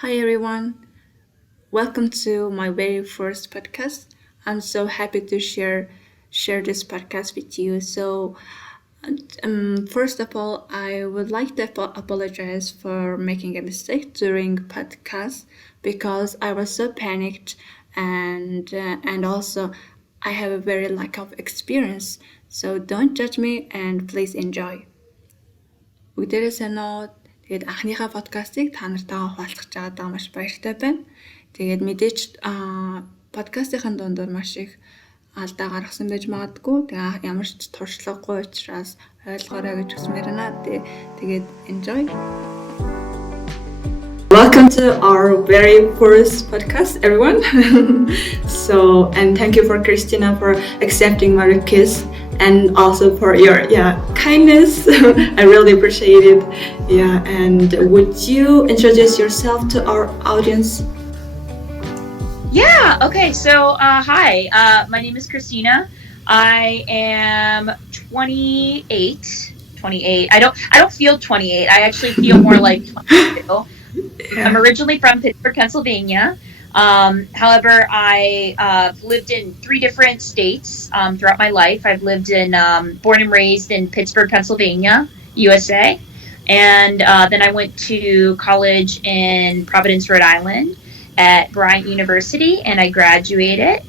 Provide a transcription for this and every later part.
Hi everyone, welcome to my very first podcast. I'm so happy to share this podcast with you. First of all, I would like to apologize for making a mistake during podcast because I was so panicked and also I have a very lack of experience. So don't judge me and please enjoy. Бүгдээрээ сайн уу? Тэгээд анхныхаа подкастыг та нартаа хуваалцах жаадаа маш баяртай байна. Тэгээд мэдээж подкастын дундуур маш их алдаа гаргасан байж магадгүй. Тэгээ ямар ч туршлагагүй учраас ойлгоорой гэж хүсмээр байна. Тэгээд enjoy. Welcome to our very first podcast, everyone. And thank you for Christina for accepting my request and also for your kindness. I really appreciate it. Yeah, and would you introduce yourself to our audience? Yeah, okay, so hi, my name is Christina. I am 28. I don't feel 28. I actually feel more like 22. Yeah. I'm originally from Pittsburgh, Pennsylvania. However, I've lived in 3 different states throughout my life. I've lived born and raised in Pittsburgh, Pennsylvania, USA. And then I went to college in Providence, Rhode Island at Bryant University, and I graduated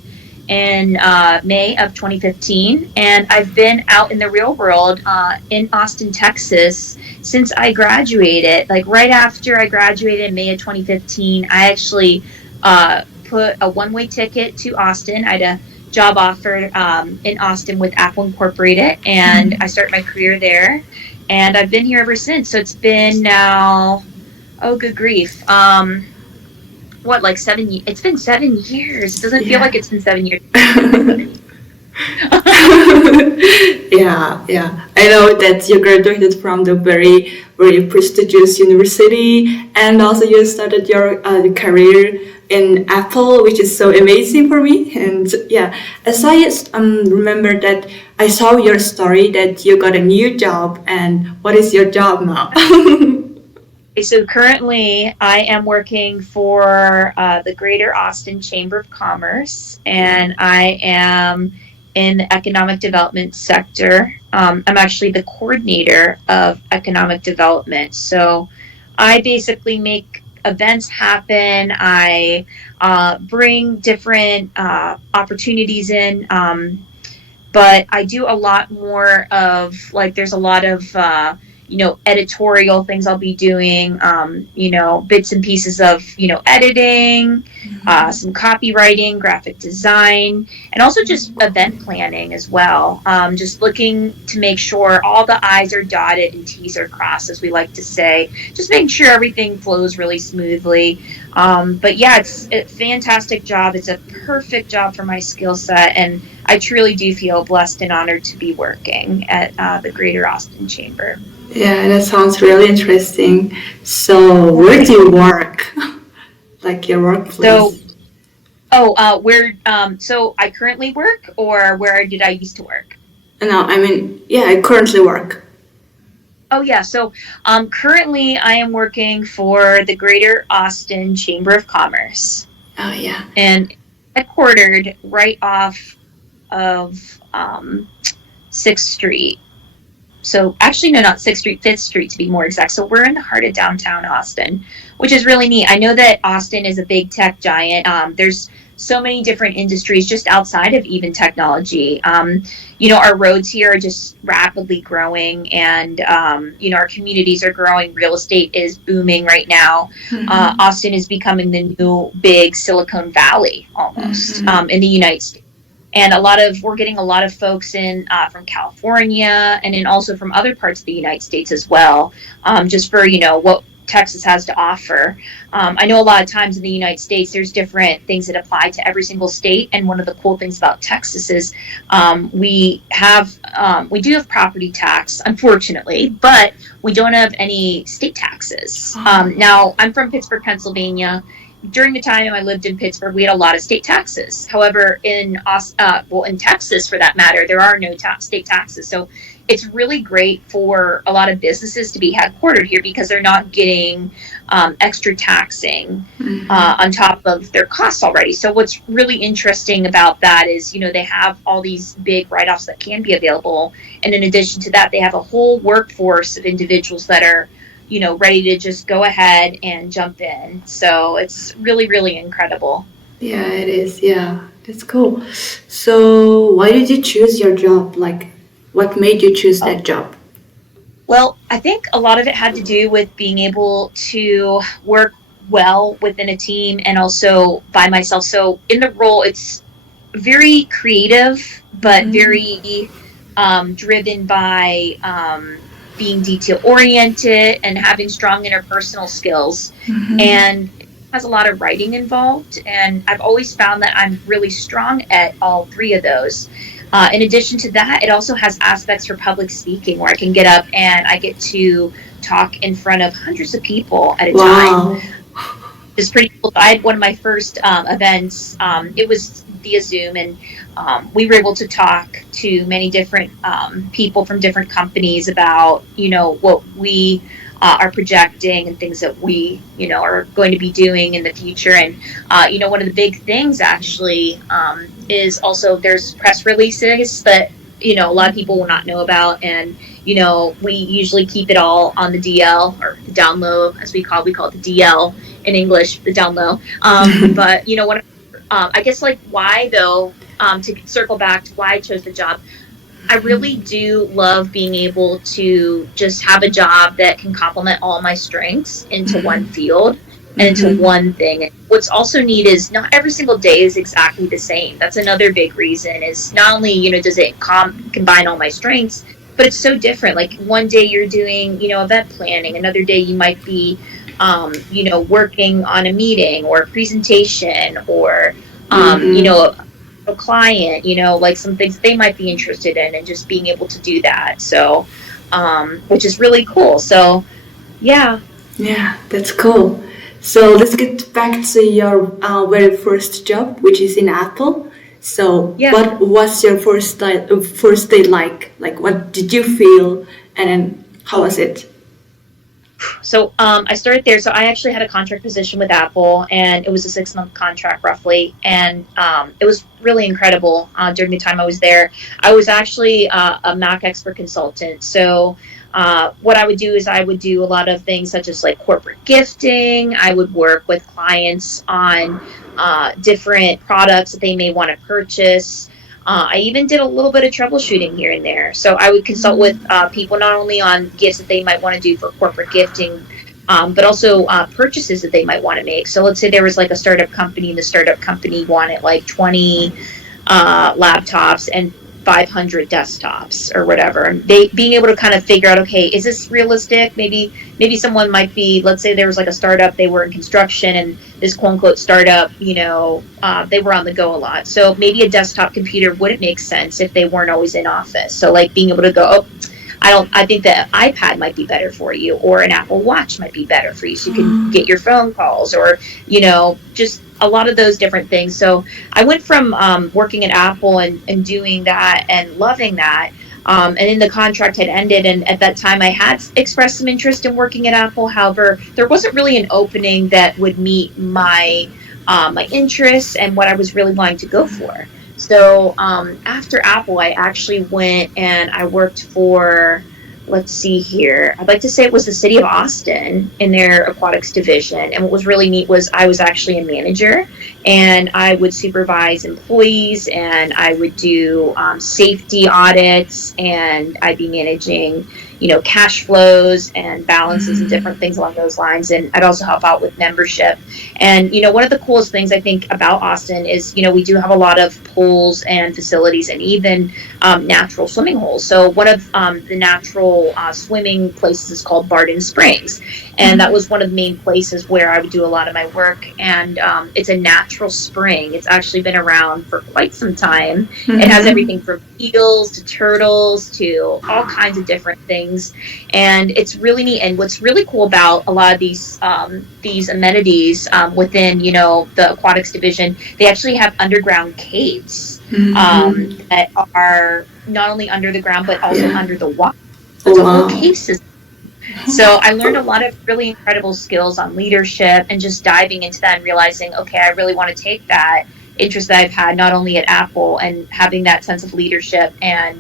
in May of 2015. And I've been out in the real world in Austin, Texas since I graduated. Like right after I graduated in May of 2015, I actually put a one-way ticket to Austin. I had a job offer in Austin with Apple Incorporated, and I started my career there. And I've been here ever since. So it's been now, oh, good grief. Like 7 years? It's been 7 years. It doesn't feel like it's been 7 years. Yeah. I know that you graduated from the very, very prestigious university, and also you started your career in Apple, which is so amazing for me. And as I remember that I saw your story that you got a new job. And what is your job now? So currently I am working for the Greater Austin Chamber of Commerce, and I am in the economic development sector. I'm actually the coordinator of economic development. So I basically make events happen. I bring different opportunities in, but I do a lot more of, there's a lot of editorial things I'll be doing, bits and pieces of, editing, some copywriting, graphic design, and also just event planning as well. Just looking to make sure all the I's are dotted and T's are crossed, as we like to say. Just making sure everything flows really smoothly. But yeah, it's a fantastic job. It's a perfect job for my skill set, and I truly do feel blessed and honored to be working at the Greater Austin Chamber. Yeah, that sounds really interesting. So, where do you work? Like your workplace? So I currently work, or where did I used to work? No, I currently work. Oh, yeah. So currently I am working for the Greater Austin Chamber of Commerce. Oh, yeah. And headquartered right off of 6th Street. So actually, no, not 6th Street, 5th Street to be more exact. So we're in the heart of downtown Austin, which is really neat. I know that Austin is a big tech giant. There's so many different industries just outside of even technology. Our roads here are just rapidly growing, and, our communities are growing. Real estate is booming right now. Austin is becoming the new big Silicon Valley almost in the United States. And we're getting a lot of folks in from California, and then also from other parts of the United States as well, just for, what Texas has to offer. I know a lot of times in the United States, there's different things that apply to every single state. And one of the cool things about Texas is we do have property tax, unfortunately, but we don't have any state taxes. Now, I'm from Pittsburgh, Pennsylvania. During the time I lived in Pittsburgh, we had a lot of state taxes. However, in Texas, for that matter, there are no state taxes. So it's really great for a lot of businesses to be headquartered here because they're not getting extra taxing on top of their costs already. So what's really interesting about that is, they have all these big write-offs that can be available. And in addition to that, they have a whole workforce of individuals that are, ready to just go ahead and jump in. So it's really, really incredible. Yeah, it is. Yeah, that's cool. So why did you choose your job? Like, what made you choose that job? Well, I think a lot of it had to do with being able to work well within a team and also by myself. So in the role, it's very creative, but very driven by being detail-oriented and having strong interpersonal skills. And it has a lot of writing involved. And I've always found that I'm really strong at all three of those. In addition to that, it also has aspects for public speaking where I can get up and I get to talk in front of hundreds of people at a time. It's pretty cool. I had one of my first events. It was via Zoom, and we were able to talk to many different people from different companies about, what we are projecting and things that we, are going to be doing in the future. And, one of the big things actually is also there's press releases that, a lot of people will not know about. And, we usually keep it all on the DL or the down low, as we call it the DL in English, the down low. But, I guess why though, to circle back to why I chose the job, I really do love being able to just have a job that can complement all my strengths into one field and into one thing. And what's also neat is not every single day is exactly the same. That's another big reason is not only, does it combine all my strengths, but it's so different. Like one day you're doing, event planning. Another day you might be, working on a meeting or a presentation or, a client, some things they might be interested in and just being able to do that. So, which is really cool. So, yeah. Yeah, that's cool. So let's get back to your very first job, which is in Apple. So what was your first day like? Like, what did you feel? And then how was it? So I started there. So I actually had a contract position with Apple, and it was a 6-month contract roughly. And it was really incredible during the time I was there. I was actually a Mac expert consultant. So what I would do is I would do a lot of things such as corporate gifting. I would work with clients on different products that they may want to purchase. I even did a little bit of troubleshooting here and there. So I would consult with people not only on gifts that they might want to do for corporate gifting, but also purchases that they might want to make. So let's say there was a startup company, and the startup company wanted 20 laptops and 500 desktops or whatever. And they being able to kind of figure out, okay, is this realistic? Maybe someone might be, let's say there was a startup, they were in construction, and this quote unquote startup, they were on the go a lot. So maybe a desktop computer wouldn't make sense if they weren't always in office. So being able to go, I think the iPad might be better for you, or an Apple Watch might be better for you, so you can get your phone calls, or, just a lot of those different things. So I went from working at Apple and doing that and loving that. And then the contract had ended, and at that time I had expressed some interest in working at Apple. However, there wasn't really an opening that would meet my my interests and what I was really wanting to go for. So after Apple, I actually went and I worked for, let's see here, I'd like to say it was the city of Austin in their aquatics division. And what was really neat was I was actually a manager, and I would supervise employees, and I would do safety audits, and I'd be managing, cash flows and balances and different things along those lines. And I'd also help out with membership. And, one of the coolest things I think about Austin is, we do have a lot of pools and facilities and even natural swimming holes. So one of the natural swimming places is called Barden Springs. And that was one of the main places where I would do a lot of my work. And it's a natural spring. It's actually been around for quite some time. It has everything from eels to turtles to all kinds of different things, and it's really neat. And what's really cool about a lot of these amenities within the aquatics division, they actually have underground caves that are not only under the ground but also under the water. So it's a whole cave system. So I learned a lot of really incredible skills on leadership and just diving into that and realizing, okay, I really want to take that interest that I've had not only at Apple and having that sense of leadership and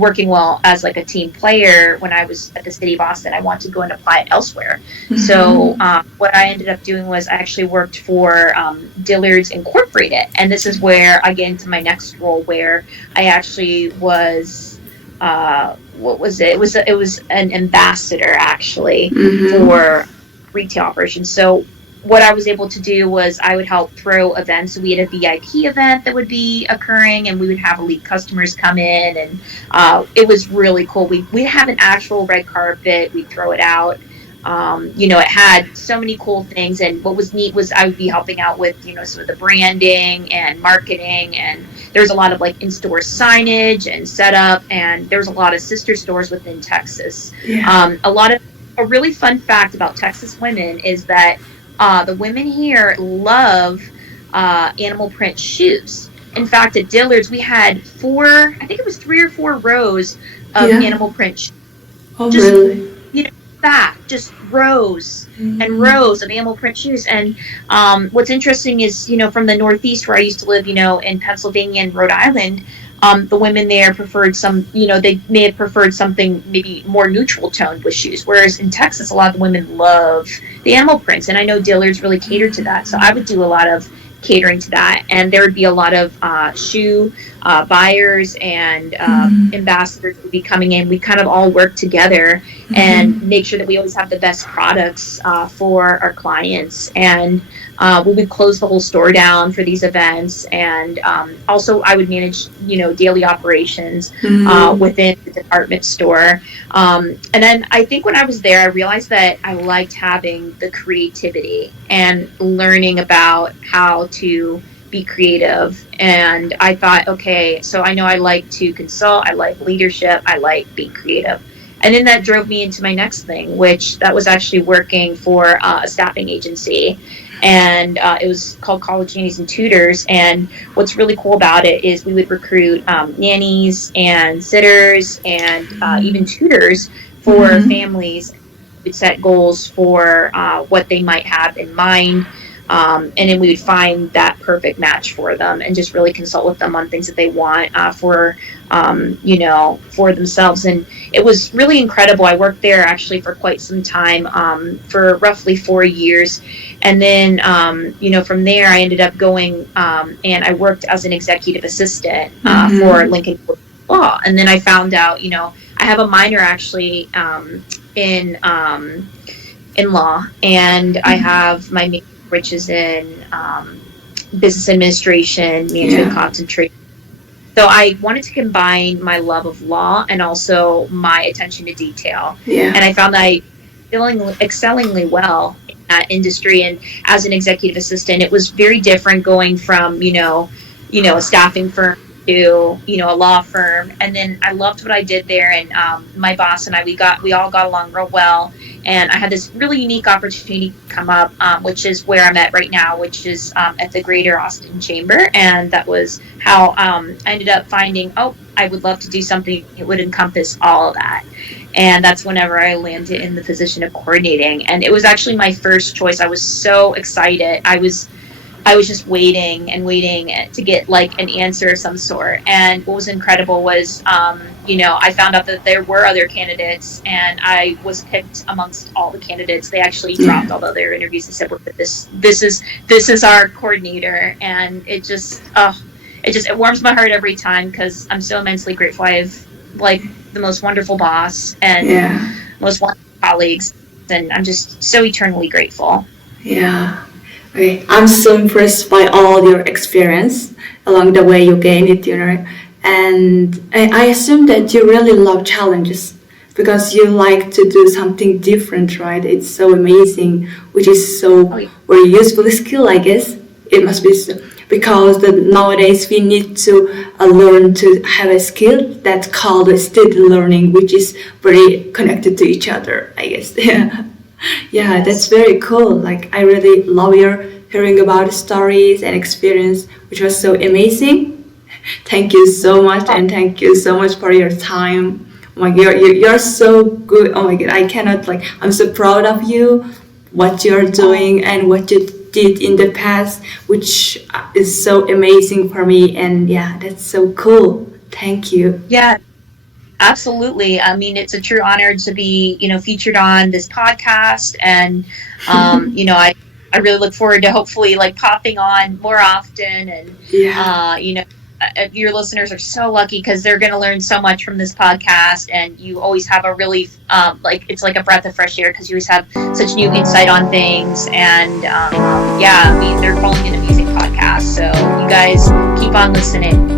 working well as like a team player when I was at the city of Austin. I want to go and apply it elsewhere. So what I ended up doing was I actually worked for Dillard's Incorporated, and this is where I get into my next role, where I actually was what was it? It was an ambassador actually for retail operations. So what I was able to do was I would help throw events. So we had a VIP event that would be occurring, and we would have elite customers come in, and it was really cool. We'd have an actual red carpet. We'd throw it out. It had so many cool things, and what was neat was I would be helping out with, some of the branding and marketing, and there's a lot of like in-store signage and setup, and there's a lot of sister stores within Texas. A really fun fact about Texas women is that the women here love animal print shoes. In fact, at Dillard's, we had 3 or 4 rows of animal print shoes. Oh, really? Just rows and rows of animal print shoes. And what's interesting is, from the Northeast where I used to live, in Pennsylvania and Rhode Island, the women there preferred they may have preferred something maybe more neutral toned with shoes. Whereas in Texas, a lot of the women love the animal prints. And I know Dillard's really catered to that. So I would do a lot of catering to that. And there would be a lot of shoe buyers and ambassadors would be coming in. We kind of all work together and make sure that we always have the best products for our clients. And we would close the whole store down for these events. And also I would manage, daily operations within the department store. And then I think when I was there, I realized that I liked having the creativity and learning about how to be creative. And I thought, okay, so I know I like to consult, I like leadership, I like being creative. And then that drove me into my next thing, which that was actually working for a staffing agency. And it was called College Nannies and Tutors. And what's really cool about it is we would recruit nannies and sitters and even tutors for families. We'd set goals for what they might have in mind. And then we would find that perfect match for them and just really consult with them on things that they want for themselves. And it was really incredible. I worked there actually for quite some time, for roughly 4 years. And then, from there I ended up going and I worked as an executive assistant for Lincoln Law. And then I found out, I have a minor actually in law, and I have my major, which is in business administration, management concentration. So I wanted to combine my love of law and also my attention to detail. And I found that I excellingly well in that industry. And as an executive assistant, it was very different going from, a staffing firm to, a law firm. And then I loved what I did there. And my boss and I, we all got along real well. And I had this really unique opportunity come up, which is where I'm at right now, which is at the Greater Austin Chamber. And that was how I ended up finding, I would love to do something that would encompass all of that. And that's whenever I landed in the position of coordinating. And it was actually my first choice. I was so excited. I was just waiting to get like an answer of some sort. And what was incredible was, I found out that there were other candidates, and I was picked amongst all the candidates. They actually dropped all the other interviews and said, "This is our coordinator," and it warms my heart every time because I'm so immensely grateful. I have like the most wonderful boss and most wonderful colleagues, and I'm just so eternally grateful. Yeah. Okay. I'm so impressed by all your experience along the way you gained it, and I assume that you really love challenges because you like to do something different, right? It's so amazing, which is so very useful skill, I guess. It must be so. because nowadays we need to learn to have a skill that's called student learning, which is very connected to each other, I guess. Yeah, that's very cool. Like, I really love your hearing about stories and experience, which was so amazing. Thank you so much, and thank you so much for your time. Oh my God, you're so good. Oh my God, I cannot, like, I'm so proud of you, what you're doing and what you did in the past, which is so amazing for me. And yeah, that's so cool. Thank you. Yeah, absolutely. I mean, it's a true honor to be, featured on this podcast. And, I really look forward to hopefully like popping on more often. And, your listeners are so lucky because they're going to learn so much from this podcast. And you always have a really, it's like a breath of fresh air because you always have such new insight on things. And, they're calling it an amazing podcast. So you guys keep on listening.